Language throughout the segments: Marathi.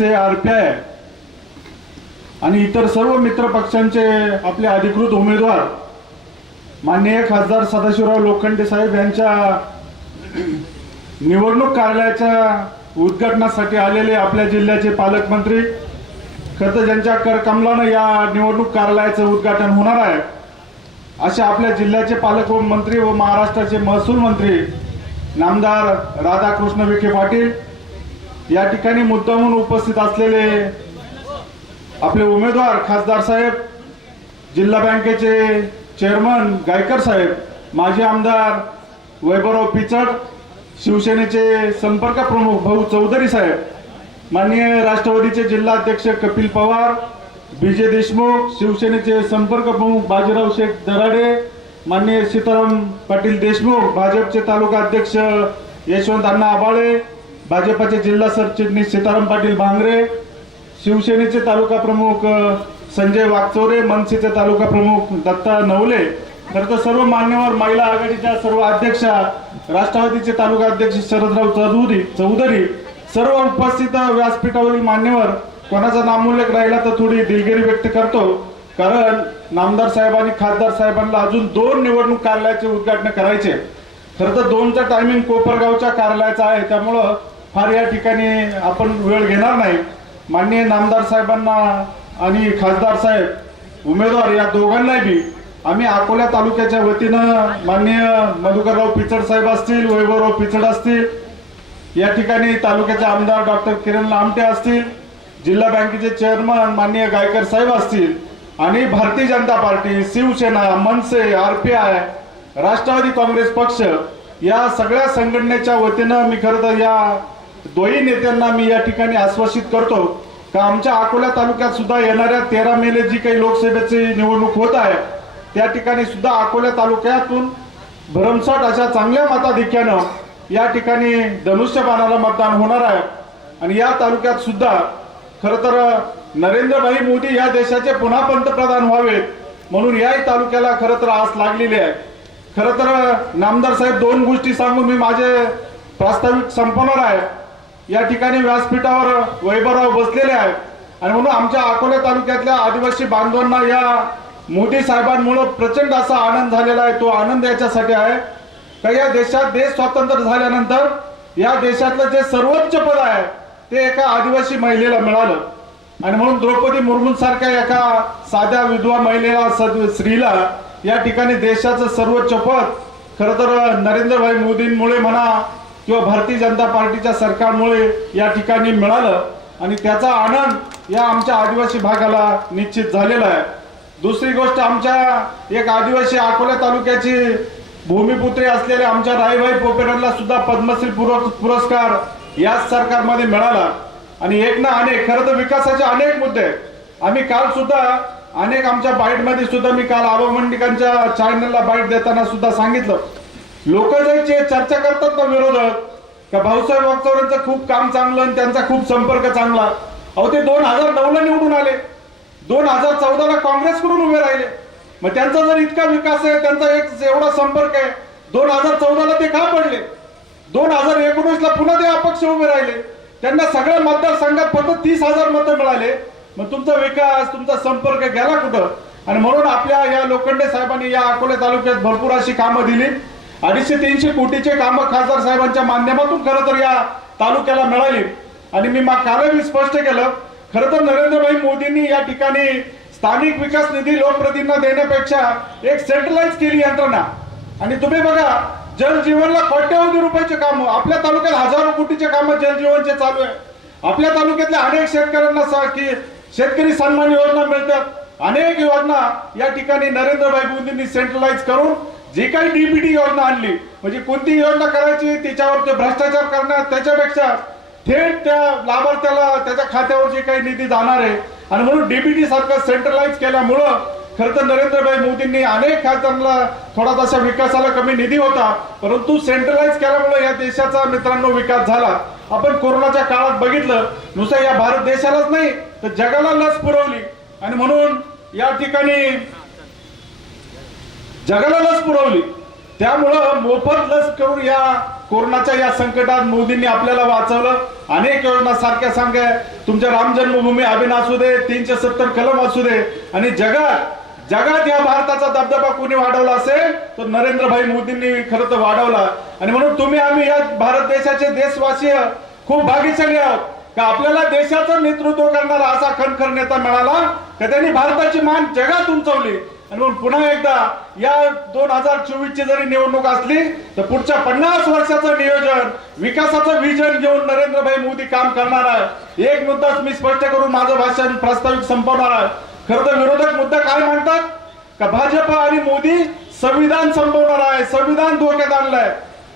मनसे आरपीआय आणि इतर सर्व मित्र पक्षांचे आपले अधिकृत उमेदवार माननीय खासदार सदाशिवराव लोखंडे साहेब यांच्या निवडणूक कार्यालयाच्या उद्घाटनासाठी आलेले आपल्या जिल्ह्याचे पालकमंत्री खरं ज्यांच्या करकमलानं या निवडणूक कार्यालयाचं उद्घाटन होणार आहे असे आपल्या जिल्ह्याचे पालकमंत्री व महाराष्ट्राचे महसूल मंत्री नामदार राधाकृष्ण विखे पाटील या ठिकाणी मुद्दामून उपस्थित असलेले आपले उमेदवार खासदार साहेब जिल्हा बँकेचे चेअरमन गायकर साहेब माजी आमदार वैभवराव पिचड शिवसेनेचे संपर्क प्रमुख भाऊ चौधरी साहेब माननीय राष्ट्रवादीचे जिल्हाध्यक्ष कपिल पवार विजय देशमुख शिवसेनेचे संपर्क प्रमुख बाजीराव शेख दराडे माननीय सीताराम पाटील देशमुख भाजपचे तालुका अध्यक्ष यशवंत अण्णा आबाळे भाजपाचे जिल्हा सरचिटणीस सीताराम पाटील भांगरे शिवसेनेचे तालुका प्रमुख संजय वागचोरे मनसेचे तालुका प्रमुख दत्ता नवले. तर सर्व मान्यवर महिला आघाडीच्या सर्व अध्यक्षा राष्ट्रवादीचे तालुका अध्यक्ष शरदराव चौधरी चौधरी सर्व उपस्थित व्यासपीठावरील मान्यवर कोणाचा नामोल्लेख राहिला तर थोडी दिलगिरी व्यक्त करतो. कारण नामदार साहेबांनी खासदार साहेबांना अजून दोन निवडणूक कार्यालयाचे उद्घाटन करायचे. खरं तर दोनचा टायमिंग कोपरगावच्या कार्यालयाचा आहे. त्यामुळं फार या ठिकाणी आपण वेळ घेणार नाही. माननीय नामदार साहेबांना आणि खासदार साहेब उमेदवार या दोघांनाही बी आम्ही अकोला तालुक्याच्या वतीनं माननीय मधुकरराव पिचड साहेब असतील वैभवराव पिचड असतील या ठिकाणी तालुक्याचे आमदार डॉक्टर किरण लामटे असतील जिल्हा बँकेचे चेअरमन माननीय गायकर साहेब असतील आणि Bharatiya Janata party Shivsena MNS R P I Rashtravadi Congress पक्ष या सगळ्या संघटनेच्या वतीनं मी खरं तर या दोन्ही नेत्यांना मी या ठिकाणी आश्वासित करतो का आमच्या अकोला तालुक्यात सुद्धा येणाऱ्या तेरा मेले जी काही लोकसभेची निवडणूक होत आहे त्या ठिकाणी सुद्धा अकोला तालुक्यातून भरमसाट अशा चांगल्या मताधिक्यानं या ठिकाणी धनुष्यबाणाला मतदान होणार आहे. आणि या तालुक्यात सुद्धा खर तर नरेंद्रभाई मोदी या देशाचे पुन्हा पंतप्रधान व्हावेत म्हणून याही तालुक्याला खरं तर आस लागलेली आहे. खरं तर नामदार साहेब दोन गोष्टी सांगून मी माझे प्रास्ताविक संपवणार आहे. या ठिकाणी व्यासपीठावर वैभवराव बसलेले आहेत. आणि म्हणून आमच्या अकोला तालुक्यातल्या आदिवासी बांधवांना या मोदी साहेबांमुळे प्रचंड असा आनंद झालेला आहे. तो आनंद याच्यासाठी आहे का या देशात देश स्वातंत्र्य झाल्यानंतर या देशातलं जे सर्वोच्च पद आहे ते एका आदिवासी महिलेला मिळालं. आणि म्हणून द्रौपदी मुर्मू सारख्या एका साध्या विधवा महिलेला स्त्रीला या ठिकाणी देशाचं सर्वोच्च पद. खरं तर नरेंद्रभाई मोदींमुळे म्हणा किंवा भारतीय जनता पार्टीच्या सरकारमुळे या ठिकाणी मिळालं आणि त्याचा आनंद या आमच्या आदिवासी भागाला निश्चित झालेला आहे. दुसरी गोष्ट आमच्या एक आदिवासी अकोला तालुक्याची भूमिपुत्री असलेल्या आमच्या राईभाई पोपेटरला सुद्धा पद्मश्री पुरस्कार याच सरकारमध्ये मिळाला. आणि एक ना अनेक खरं तर विकासाचे अनेक मुद्दे आम्ही काल सुद्धा अनेक आमच्या बाईटमध्ये सुद्धा मी काल आबा मंडिकांच्या चॅनलला बाईट देताना सुद्धा सांगितलं. लोक जे चर्चा करतात ना विरोधक का भाऊसाहेब वागचौऱ्यांचं खूप काम चांगलं आणि त्यांचा खूप संपर्क चांगला. अहो ते दोन हजार नऊला निवडून आले. दोन हजार चौदाला काँग्रेसकडून उभे राहिले. मग त्यांचा जर इतका विकास आहे त्यांचा एक एवढा संपर्क आहे दोन हजार चौदाला ते का पडले? दोन हजार एकोणीसला पुन्हा ते अपक्ष उभे राहिले. त्यांना सगळ्या मतदारसंघात फक्त तीस हजार मतं मिळाले. मग तुमचा विकास तुमचा संपर्क गेला कुठं? आणि म्हणून आपल्या या लोखंडे साहेबांनी या अकोले तालुक्यात भरपूर अशी कामं दिली. अडीचशे तीनशे कोटीचे कामं खासदार साहेबांच्या माध्यमातून खरं तर या तालुक्याला मिळाली. आणि मी मा- कालही स्पष्ट केलं खरं तर नरेंद्रभाई मोदींनी या ठिकाणी स्थानिक विकास निधी लोकप्रतिनिधींना देण्यापेक्षा एक सेंट्रलाइज केली यंत्रणा. आणि तुम्ही बघा जलजीवनला कोट्यावधी कोट्यवधी रुपयाचे काम आपल्या तालुक्यात हजारो कोटीचे काम जलजीवनचे चालू आहे. आपल्या तालुक्यातल्या अनेक शेतकऱ्यांना की शेतकरी सन्मान योजना मिळतात. अनेक योजना या ठिकाणी नरेंद्रभाई मोदींनी सेंट्रलाइज करून जी काही डीबीटी योजना आणली म्हणजे कोणती योजना करायची त्याच्यावर ते भ्रष्टाचार करणार त्याच्यापेक्षा थेट त्या लाभार्थ्याला त्याच्या खात्यावर जे काही निधी जाणार आहे आणि म्हणून डीबीटी सारखं सेंट्रलाइज केल्यामुळं खरं तर नरेंद्रभाई मोदींनी अनेक खात्यांना थोडा तशा विकासाला कमी निधी होता परंतु सेंट्रलाइज केल्यामुळे या देशाचा मित्रांनो विकास झाला. आपण कोरोनाच्या काळात बघितलं नुसतं या भारत देशालाच नाही तर जगाला लस पुरवली. आणि म्हणून या ठिकाणी जगाला लस पुरवली. त्यामुळं मोफत लस करून या कोरोनाच्या या संकटात मोदींनी आपल्याला वाचवलं. अनेक योजना सारख्या सांगा तुमच्या राम जन्मभूमी अभिन असू दे तीनशे सत्तर कलम असू दे आणि जगात जगात या भारताचा दबदबा कोणी वाढवला असेल तर नरेंद्रभाई मोदींनी खरं तर वाढवला. आणि म्हणून तुम्ही आम्ही या भारत देशाचे देशवासीय खूप भाग्यशाली आहोत. का आपल्याला देशाचं नेतृत्व करणारा असा खणखर नेता मिळाला का त्यांनी भारताची मान जगात उंचवली? आणि म्हणून पुन्हा एकदा या दोन हजार चोवीस ची जरी निवडणूक असली तर पुढच्या पन्नास वर्षाचं नियोजन विकासाचं विजन घेऊन नरेंद्रभाई मोदी काम करणार आहे. एक मुद्दाच मी स्पष्ट करून माझं भाषण प्रास्ताविक संपवणार आहे. खरं तर विरोधक मुद्दा काय म्हणतात? का भाजप आणि मोदी संविधान संपवणार आहे संविधान धोक्यात आणलंय.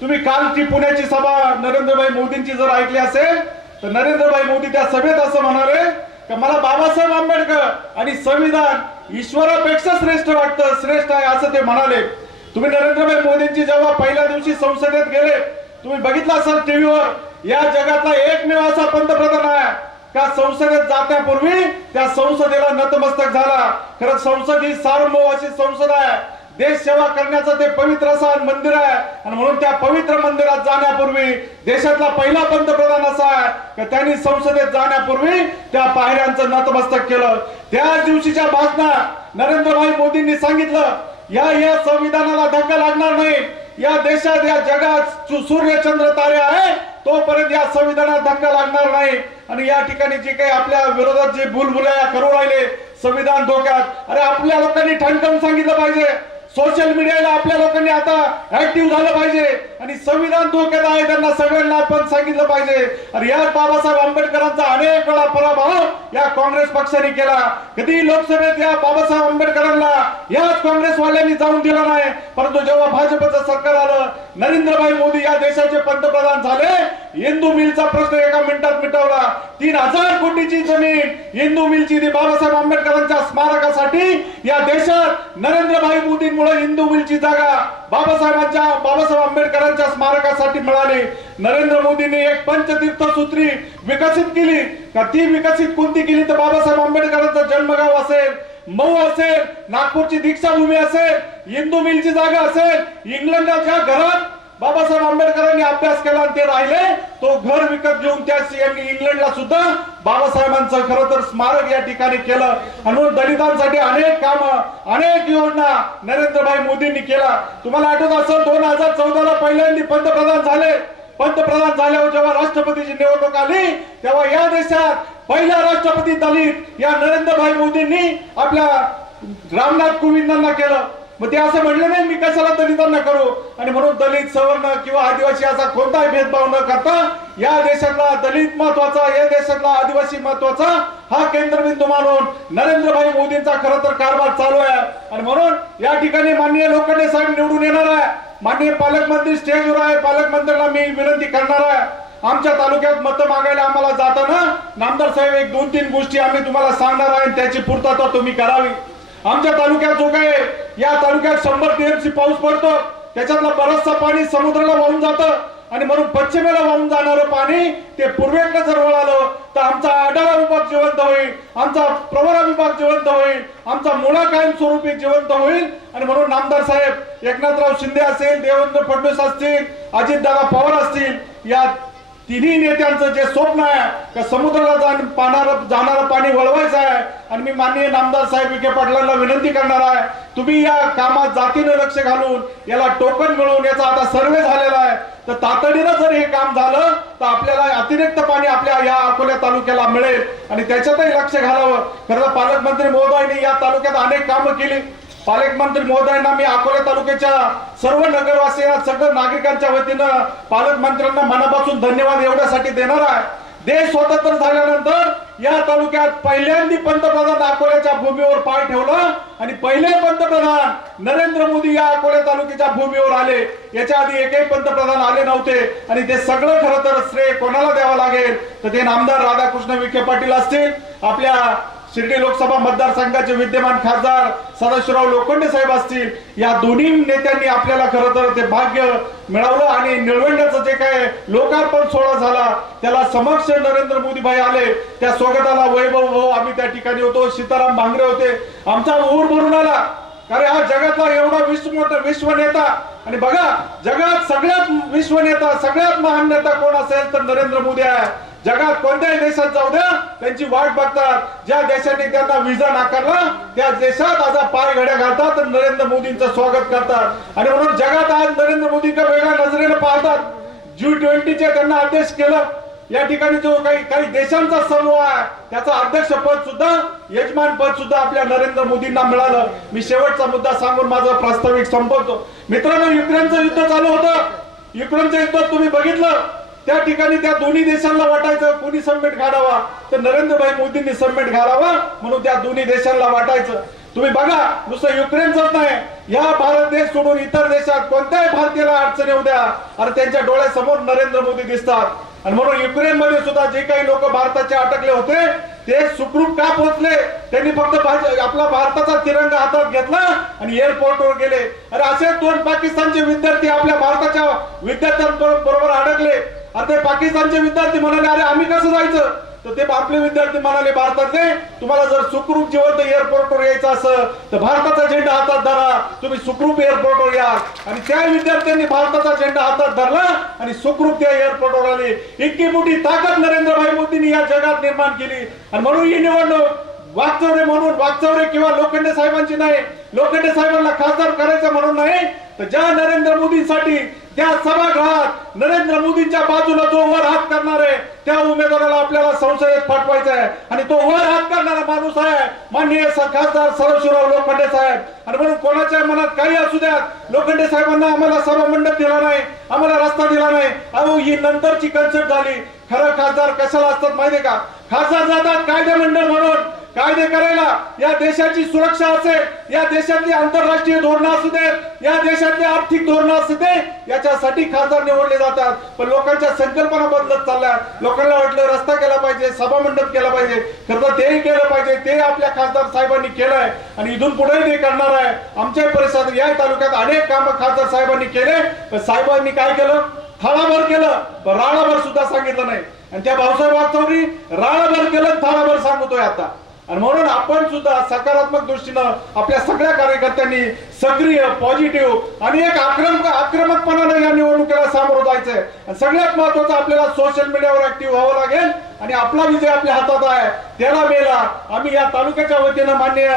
तुम्ही कालची पुण्याची सभा नरेंद्रभाई मोदींची जर ऐकली असेल तर नरेंद्रभाई मोदी त्या सभेत असं म्हणाले का मला बाबासाहेब आंबेडकर आणि संविधान ईश्वरापेक्षा श्रेष्ठ वाटतं. श्रेष्ठ आहे असं ते म्हणाले. तुम्ही नरेंद्रभाई मोदींची जेव्हा पहिल्या दिवशी संसदेत गेले तुम्ही बघितलं असाल टीव्हीवर या जगातला एकमेव असा पंतप्रधान आहे. का संसदेत जाण्यापूर्वी त्या संसदेला नतमस्तक झाला? खरं संसद ही सार्वभौम अशी संसद आहे. देश सेवा करण्याचं ते पवित्र असं मंदिर आहे. आणि म्हणून त्या पवित्र मंदिरात जाण्यापूर्वी देशातला पहिला पंतप्रधान असा आहे की त्यांनी संसदेत जाण्यापूर्वी त्या पायऱ्यांचं नतमस्तक केलं. त्याच दिवशीच्या भाषणात नरेंद्रभाई मोदींनी सांगितलं या या संविधानाला धक्का लागणार नाही. या देशात या जगात सूर्य चंद्र तारे आहे तोपर्यंत या संविधानात धक्का लागणार नाही. आणि या ठिकाणी जे काही आपल्या विरोधात जे भूलभुलया करू राहिले संविधान धोक्यात अरे आपल्या लोकांनी ठणकावून सांगितलं पाहिजे. सोशल मीडियाला आपल्या लोकांनी आता ऍक्टिव्ह झालं पाहिजे. आणि संविधान धोक्यात आहे त्यांना सगळ्यांना आपण सांगितलं पाहिजे. आणि याच बाबासाहेब आंबेडकरांचा अनेक वेळा पराभव या काँग्रेस पक्षाने केला. कधी लोकसभेत या बाबासाहेब आंबेडकरांना याच काँग्रेसवाल्यांनी जाऊन दिला नाही. परंतु जेव्हा भाजपचं सरकार आलं नरेंद्रभाई मोदी या देशाचे पंतप्रधान झाले. हिंदू मिलचा प्रश्न एका मिनिटात मिटवला. तीन हजार कोटीची जमीन हिंदू मिलची ती बाबासाहेब आंबेडकरांच्या स्मारकासाठी या देशात नरेंद्रभाई मोदींमुळे हिंदू मिलची जागा बाबासाहेबांच्या बाबासाहेब आंबेडकरांच्या स्मारकासाठी मिळाली. नरेंद्र मोदींनी एक पंचतीर्थ सूत्री विकसित केली. ती विकसित कोणती केली? तर बाबासाहेब आंबेडकरांचा जन्मगाव असेल. मऊ असेल नागपूरची दीक्षाभूमी असेल इंदू मिलची जागा असेल इंग्लंडच्या घरात बाबासाहेब आंबेडकरांनी अभ्यास केला आणि ते राहिले. तो घर विकत घेऊन त्या यांनी इंग्लंडला सुद्धा बाबासाहेबांचं खरं तर स्मारक या ठिकाणी केलं. आणि म्हणून दलितांसाठी अनेक काम अनेक योजना नरेंद्रभाई मोदींनी केला तुम्हाला आठवत असेल दोन हजार चौदाला पहिल्यांदा पंतप्रधान झाले. पंतप्रधान झाल्यावर जेव्हा राष्ट्रपतीची निवडणूक आली तेव्हा या देशात पहिला राष्ट्रपती दलित या नरेंद्रभाई मोदींनी आपल्या रामनाथ कोविंदांना केलं. मग ते असं म्हणलं नाही मी कशाला दलितांना करू? आणि म्हणून दलित सवर्ण किंवा आदिवासी असा कोणताही भेदभाव न करता या देशातला दलित महत्त्वाचा या देशातला आदिवासी महत्त्वाचा हा केंद्रबिंदू मानून नरेंद्रभाई मोदींचा खरं तर कारभार चालू आहे. आणि म्हणून या ठिकाणी माननीय लोकांनी साहेब निवडून येणार आहे. माननीय पालकमंत्री स्टेजवर आहे पालकमंत्र्यांना मी विनंती करणार आहे. आमच्या तालुक्यात मतं मागायला आम्हाला जाताना नामदार साहेब एक दोन तीन गोष्टी आम्ही तुम्हाला सांगणार आहे त्याची पूर्तता तुम्ही करावी. आमच्या तालुक्यात जो काय या तालुक्यात शंभर टीएमसी पाऊस पडतो त्याच्यातला बरचसा पाणी समुद्राला वाहून जातं आणि म्हणून पश्चिमेला वाहून जाणारं पाणी ते पूर्वेकडे जर वळालं तर आमचा आडाळा विभाग जिवंत होईल आमचा प्रवरा विभाग जिवंत होईल आमचा मुळा कायम स्वरूपी जिवंत होईल आणि म्हणून नामदार साहेब एकनाथराव शिंदे असेल देवेंद्र फडणवीस असतील अजितदादा पवार असतील या तिन्ही नेत्यांचं जे स्वप्न आहे त्या समुद्राला जाण पाणार जाणारं पाणी वळवायचं आहे आणि मी माननीय नामदार साहेब विखे पाटलांना विनंती करणार आहे तुम्ही या कामात जातीनं लक्ष घालून याला टोकन मिळवून याचा आता सर्वे झालेला आहे. तर तातडीनं जर हे काम झालं तर आपल्याला अतिरिक्त पाणी आपल्या या अकोल्या तालुक्याला मिळेल. आणि त्याच्यातही लक्ष घालावं. खरं पालकमंत्री महोदयांनी या तालुक्यात अनेक कामं केली. पालकमंत्री महोदयांना मी अकोला तालुक्याच्या सर्व नगरवासियांना सगळं नागरिकांच्या वतीनं पालकमंत्र्यांना मनापासून धन्यवाद एवढ्यासाठी देणार आहे. देश स्वतंत्र झाल्यानंतर या तालुक्यात पहिल्यांदा पंतप्रधान अकोल्याच्या भूमीवर पाय ठेवलं आणि पहिले पंतप्रधान नरेंद्र मोदी या अकोल्या तालुक्याच्या भूमीवर आले. याच्या आधी एकही पंतप्रधान आले नव्हते आणि ते सगळं खरं तर श्रेय कोणाला द्यावं लागेल? तर ते नामदार राधाकृष्ण विखे पाटील असतील. आपल्या शिर्डी लोकसभा मतदारसंघाचे विद्यमान खासदार सदाशिवराव लोखंडे साहेब असतील. या दोन्ही नेत्यांनी आपल्याला खरं तर ते भाग्य मिळवलं आणि निळवंड्याचं जे काय लोकार्पण सोहळा झाला त्याला समक्ष नरेंद्र मोदी भाई आले. त्या स्वागताला वैभव भाऊ आम्ही त्या ठिकाणी होतो. सीताराम भांगरे होते. आमचा ऊर भरून आला. कारण हा जगातला एवढा विश्व मोठा विश्व नेता. आणि बघा जगात सगळ्यात विश्व नेता सगळ्यात महान नेता कोण असेल तर नरेंद्र मोदी आहे. जगात कोणत्याही देशात जाऊ द्या त्यांची वाट बघतात. ज्या देशाने त्यांना विजा नाकारला त्या देशात आज पाय घड्या घालतात आणि नरेंद्र मोदींचं स्वागत करतात. आणि म्हणून जगात आज नरेंद्र मोदींना वेगळ्या नजरेने पाहतात? जी ट्वेंटीचे त्यांना अध्यक्ष केलं. या ठिकाणी जो काही काही देशांचा समूह आहे त्याचं अध्यक्ष पद सुद्धा यजमान पद सुद्धा आपल्या नरेंद्र मोदींना मिळालं. मी शेवटचा मुद्दा सांगून माझा प्रास्ताविक संपवतो. मित्रांनो युक्रेनचं युद्ध चालू होतं. युक्रेनचं युद्ध तुम्ही बघितलं. त्या ठिकाणी त्या दोन्ही देशांना वाटायचं कोणी समेट घालावा तर नरेंद्रभाई मोदींनी समेट घालावा म्हणून त्या दोन्ही देशांना वाटायचं. तुम्ही बघा नुसतं युक्रेनच नाही. या भारत देश सोडून इतर देशात कोणत्याही भारतीयाला अडचण येऊ द्या आणि त्यांच्या डोळ्यासमोर नरेंद्र मोदी दिसतात. आणि म्हणून युक्रेन मध्ये सुद्धा जे काही लोक भारताचे अटकले होते ते सुखरूप का पोहोचले? त्यांनी फक्त आपला भारताचा तिरंगा हातात घेतला आणि एअरपोर्टवर गेले. अरे असे दोन पाकिस्तानचे विद्यार्थी आपल्या भारताच्या विद्यार्थ्यांबरोबर अडकले. आणि ते पाकिस्तानचे विद्यार्थी म्हणाले अरे आम्ही कसं जायचं? तर ते आपले विद्यार्थी म्हणाले भारतातले तुम्हाला जर सुखरूप जिवंत एअरपोर्टवर यायचं असं तर भारताचा झेंडा हातात धरा तुम्ही सुखरूप एअरपोर्टवर या. आणि त्या विद्यार्थ्यांनी भारताचा झेंडा हातात धरला आणि सुखरूप त्या एअरपोर्टवर आले. इतकी मोठी ताकद नरेंद्रभाई मोदींनी या जगात निर्माण केली. आणि म्हणून ही निवडणूक वागचौरे म्हणून वागचौरे किंवा लोखंडे साहेबांची नाही. लोखंडे साहेबांना खासदार करायचं म्हणून नाही. तर ज्या नरेंद्र मोदींसाठी त्या सभागृहात नरेंद्र मोदींच्या बाजूला जो वर हात करणार आहे त्या उमेदवाराला आपल्याला संसदेत पाठवायचा आहे. आणि तो वर हात करणारा माणूस आहे माननीय स- खासदार सदाशिवराव लोखंडे साहेब. आणि म्हणून कोणाच्या मनात काही असू द्यात लोखंडे साहेबांना आम्हाला सभा मंडप दिला नाही आम्हाला रस्ता दिला नाही. अहो ही नंतरची कन्सेप्ट झाली. खरं खासदार कशाला असतात माहितीये का? खासदार जातात कायदे मंडळ म्हणून. कायदे करायला या देशाची सुरक्षा असेल या देशातली आंतरराष्ट्रीय धोरणं असू देत या देशातली आर्थिक धोरणं असू दे याच्यासाठी खासदार निवडले जातात. पण लोकांच्या संकल्पना बदलत चालल्या लोकांना वाटलं रस्ता केला पाहिजे सभा मंडप केला पाहिजे. खरं तर तेही केलं पाहिजे. ते आपल्या खासदार साहेबांनी केलंय आणि इथून पुढे ते करणार आहे. आमच्या परिसरात या तालुक्यात अनेक कामं खासदार साहेबांनी केले पण साहेबांनी काय केलं? थाळाभर केलं. पण राळाभर सुद्धा सांगितलं नाही. आणि त्या भाऊसाहेब वागचौरी राळाभर केलं आणि थाळाभर सांगतोय आता. आणि म्हणून आपण सुद्धा सकारात्मक दृष्टीनं आपल्या सगळ्या कार्यकर्त्यांनी सक्रिय पॉझिटिव्ह आणि एक आक्रमक आक्रमकपणानं या निवडणुकीला सामोरं जायचंय. आणि सगळ्यात महत्वाचं आपल्याला सोशल मीडियावर ऍक्टिव्ह व्हावं लागेल आणि आपला विजय आपल्या हातात आहे. त्याला मेला. आम्ही या तालुक्याच्या वतीनं मान्य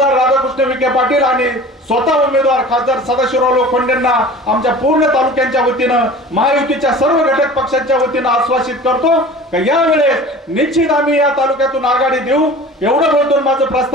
राधाकृष्ण विखे पाटील आणि स्वतः उमेदवार खासदार सदाशिवराव लोखंडेंना आमच्या पूर्ण तालुक्यांच्या वतीनं महायुतीच्या सर्व घटक पक्षांच्या वतीनं आश्वासित करतो. का यावेळेस निश्चित आम्ही या तालुक्यातून आघाडी देऊ? एवढं बोलतो माझं प्रस्ताव